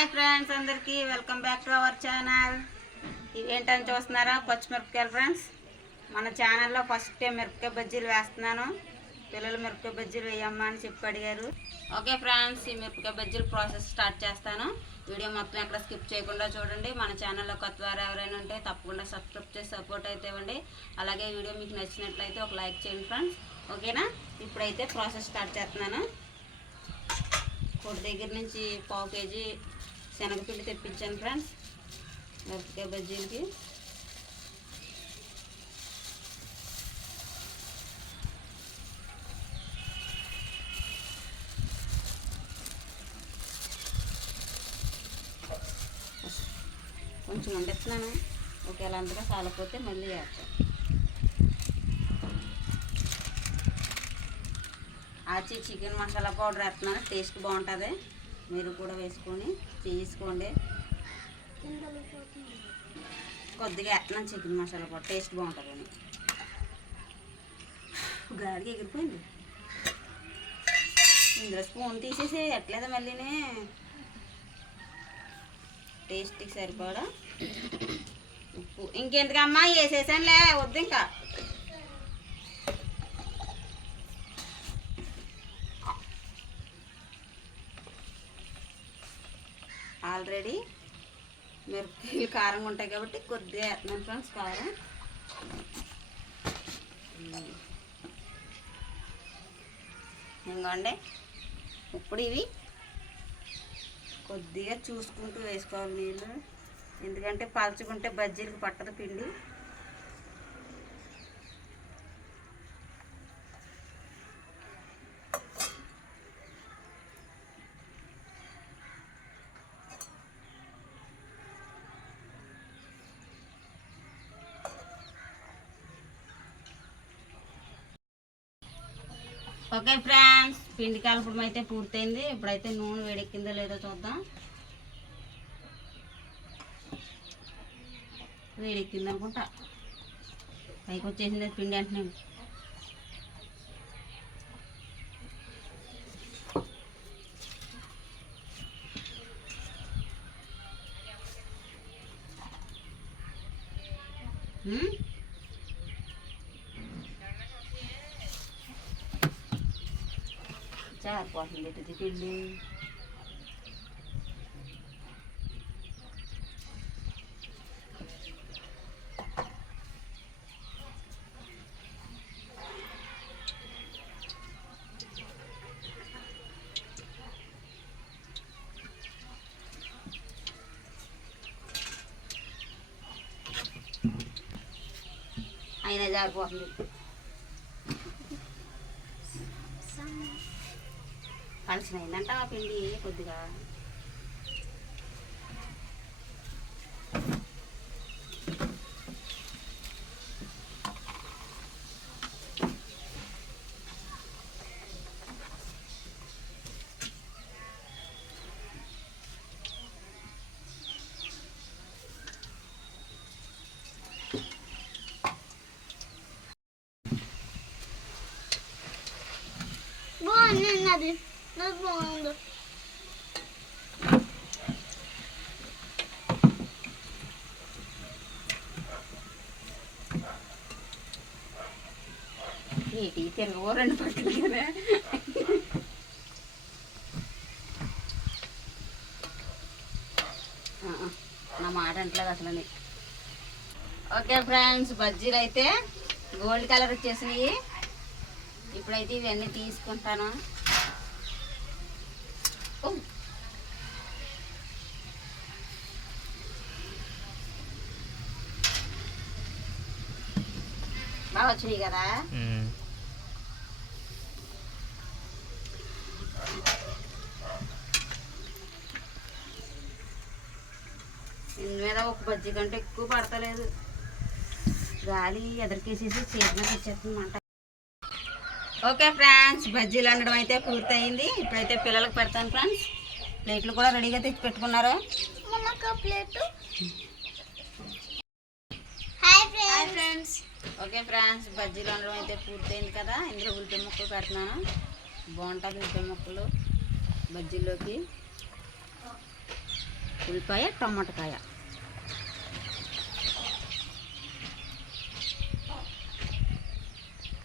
Hi friends అందరికీ welcome back to our channel. ఇవేంటని చూస్తున్నారా? పచ్చిమిరపకాయలు ఫ్రెండ్స్. మన ఛానల్లో ఫస్ట్ టైం మిరపకాయ బజ్జీలు వేస్తున్నాను. పిల్లలు మిరపకాయ బజ్జీలు వేయమ్మా అని చెప్పి అడిగారు. ఓకే ఫ్రెండ్స్ ఈ మిరపకాయ బజ్జీలు ప్రాసెస్ స్టార్ట్ చేస్తాను. వీడియో మొత్తం ఎక్కడ స్కిప్ చేయకుండా చూడండి. మన ఛానల్లో కొత్త వారు ఎవరైనా ఉంటే తప్పకుండా సబ్స్క్రైబ్ చేసి సపోర్ట్ అయితే ఇవ్వండి. అలాగే వీడియో మీకు నచ్చినట్లయితే ఒక లైక్ చేయండి ఫ్రెండ్స్. ఓకేనా? ఇప్పుడైతే ప్రాసెస్ స్టార్ట్ చేస్తున్నాను. కోటి దగ్గర నుంచి పావు కేజీ శనగపిండి తెప్పించాను ఫ్రెండ్స్. మిరపకాయ బజ్జీలకి. కొంచెం వండిస్తున్నాను. ఒకవేళ అంతగా కాలపోతే మళ్ళీ వేస్తాను ఆచి చికెన్ మసాలా పౌడర్ వేస్తున్నాను టేస్ట్ బాగుంటుంది. మీరు కూడా వేసుకొని తీసుకోండి. కొద్దిగా ఎట్లా చికెన్ మసాలా కూడా టేస్ట్ బాగుంటుందని. గాడికి ఎగిరిపోయింది. ఇందులో స్పూన్ తీసేసి ఎట్లేదా మళ్ళీనే టేస్ట్కి సరిపడా ఉప్పు. ఇంకెందుకమ్మా వేసేసానులే వద్దు ఇంకా. ఆల్రెడీ మిరపకాయలు కారంగా ఉంటాయి కాబట్టి కొద్దిగా వేస్తున్నాను ఫ్రెండ్స్ కారం. ఇంకోండి ఇప్పుడు ఇవి కొద్దిగా చూసుకుంటూ వేసుకోవాలి నీళ్ళు. ఎందుకంటే పలుచుకుంటే బజ్జీలకు పట్టదు పిండి. ఓకే ఫ్రెండ్స్ పిండి కలపడం అయితే పూర్తయింది. ఇప్పుడైతే నూనె వేడెక్కిందో లేదో చూద్దాం. వేడెక్కింది అనుకుంటా. పైకి వచ్చేసింది పిండి అంటే హ్మ్? జారిపోతుంది ఇటు పిండి అయినా జారిపోతుంది కలిసిన అయిందంట ఆ పిండి కొద్దిగా బాగుంది రెండు కదా ఆ, ఆ, నా మాట అంటలేదు అసలు. ఓకే ఫ్రెండ్స్ బజ్జీలు అయితే గోల్డ్ కలర్ వచ్చేసినాయి ఇప్పుడైతే ఇవన్నీ తీసుకుంటాను. బాగా వచ్చినాయి కదా? మీద ఒక బజ్జీ కంటే ఎక్కువ పడతలేదు. గాలి ఎదరికేసేసి చేతి మీద వచ్చేస్తుందంట ఓకే ఫ్రెండ్స్ బజ్జీలు వండడం అయితే పూర్తయింది. ఇప్పుడైతే పిల్లలకు పెడతాను ఫ్రెండ్స్. ప్లేట్లు కూడా రెడీగా తెచ్చి పెట్టుకున్నారు. హాయ్ ఫ్రెండ్స్ ఓకే ఫ్రెండ్స్ బజ్జీలు వండడం అయితే పూర్తయింది కదా. ఇందులో ఉల్లిపాయ ముక్కలు పెడుతున్నాను. బాగుంటుంది ఉల్లిపాయ ముక్కలు బజ్జీల్లోకి. ఉల్లిపాయ టమాటకాయ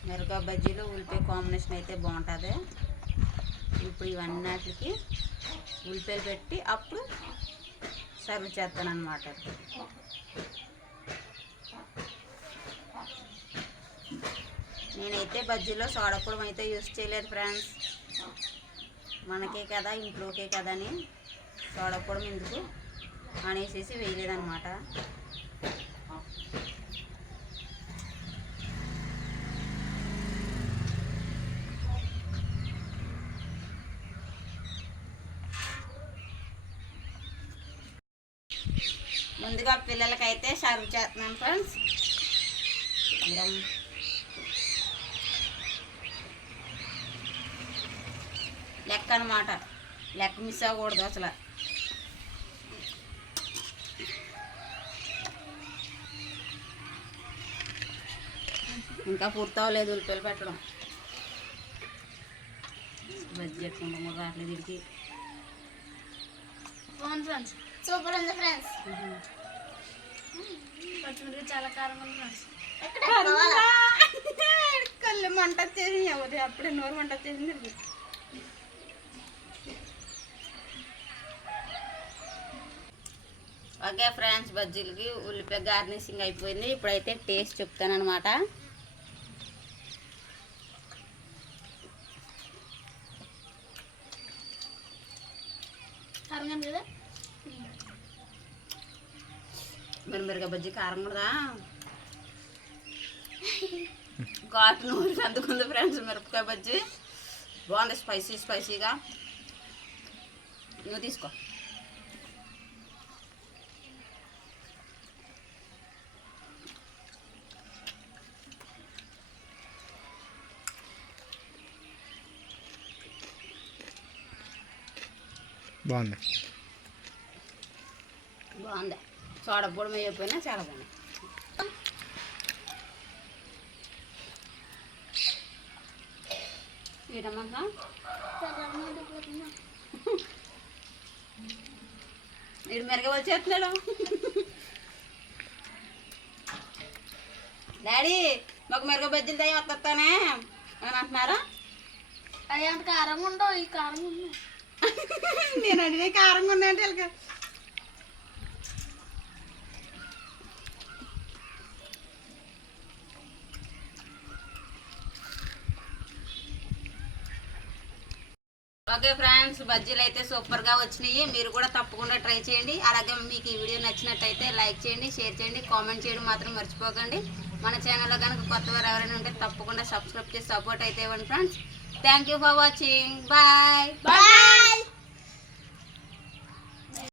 మిరపకాయ బజ్జీలు ఉల్లిపాయ కాంబినేషన్ అయితే బాగుంటుంది. ఇప్పుడు ఇవన్నిటికి ఉల్లిపాయలు పెట్టి అప్పుడు సర్వ్ చేస్తాను అనమాట నేనైతే బజ్జీలో సోడపొడి అయితే యూస్ చేయలేదు ఫ్రెండ్స్. మనకే కదా ఇంట్లోకే కదా అని సోడపొడి ఎందుకు అనేసేసి వేయలేదన్నమాట. ముందుగా పిల్లలకైతే సర్వ్ చేస్తున్నాను ఫ్రెండ్స్. లెక్క అనమాట లెక్క మిస్ అవ్వకూడదు అసలు. ఇంకా పూర్తి అవ్వలేదు ఉల్లిపాయలు పెట్టడం. బడ్జెట్ ఉండము రావట్లేదు ఇడికి ఫ్రెండ్స్. సూపర్ ఉంది ఫ్రెండ్స్ పచ్చిమిరపకాయ చాలా కారం ఉంది ఫ్రెండ్స్ కళ్ళు మంట వచ్చేసి ఎవరు అప్పుడే నోరు మంట వచ్చేసింది ఓకే ఫ్రెండ్స్ బజ్జీలకి ఉల్లిపాయ గార్నిషింగ్ అయిపోయింది. ఇప్పుడైతే టేస్ట్ చెప్తాను అనమాట కారం కదా? మిరమిరగా బజ్జీ కారం కూడా ఘాటు నూరు అందుకుంది ఫ్రెండ్స్ మిరపకాయ బజ్జీ. బాగుంది స్పైసీ స్పైసీగా. నువ్వు తీసుకో. బాగుంది. బాగుంది. సోడా పొడి వేయకపోయినా చాలా బాగుంది. వీటమ్మా వీడు మెరగ వచ్చేస్తున్నాడు డాడీ మాకు మెరగ బజ్జీలు దయ్యం వస్తానే అని అంటున్నారా? అది అంత కారం ఉండవు ఈ కారం ఉంది నేను అడిగే కారంగా ఉన్నాయంటే ఓకే ఫ్రెండ్స్ బజ్జీలు అయితే సూపర్గా వచ్చినాయి. మీరు కూడా తప్పకుండా ట్రై చేయండి. అలాగే మీకు ఈ వీడియో నచ్చినట్టయితే లైక్ చేయండి షేర్ చేయండి కామెంట్ చేయడం మాత్రం మర్చిపోకండి. మన ఛానల్లో కనుక కొత్త వారు ఎవరైనా ఉంటే తప్పకుండా సబ్స్క్రైబ్ చేసి సపోర్ట్ అయితే ఇవ్వండి friends thank you for watching bye bye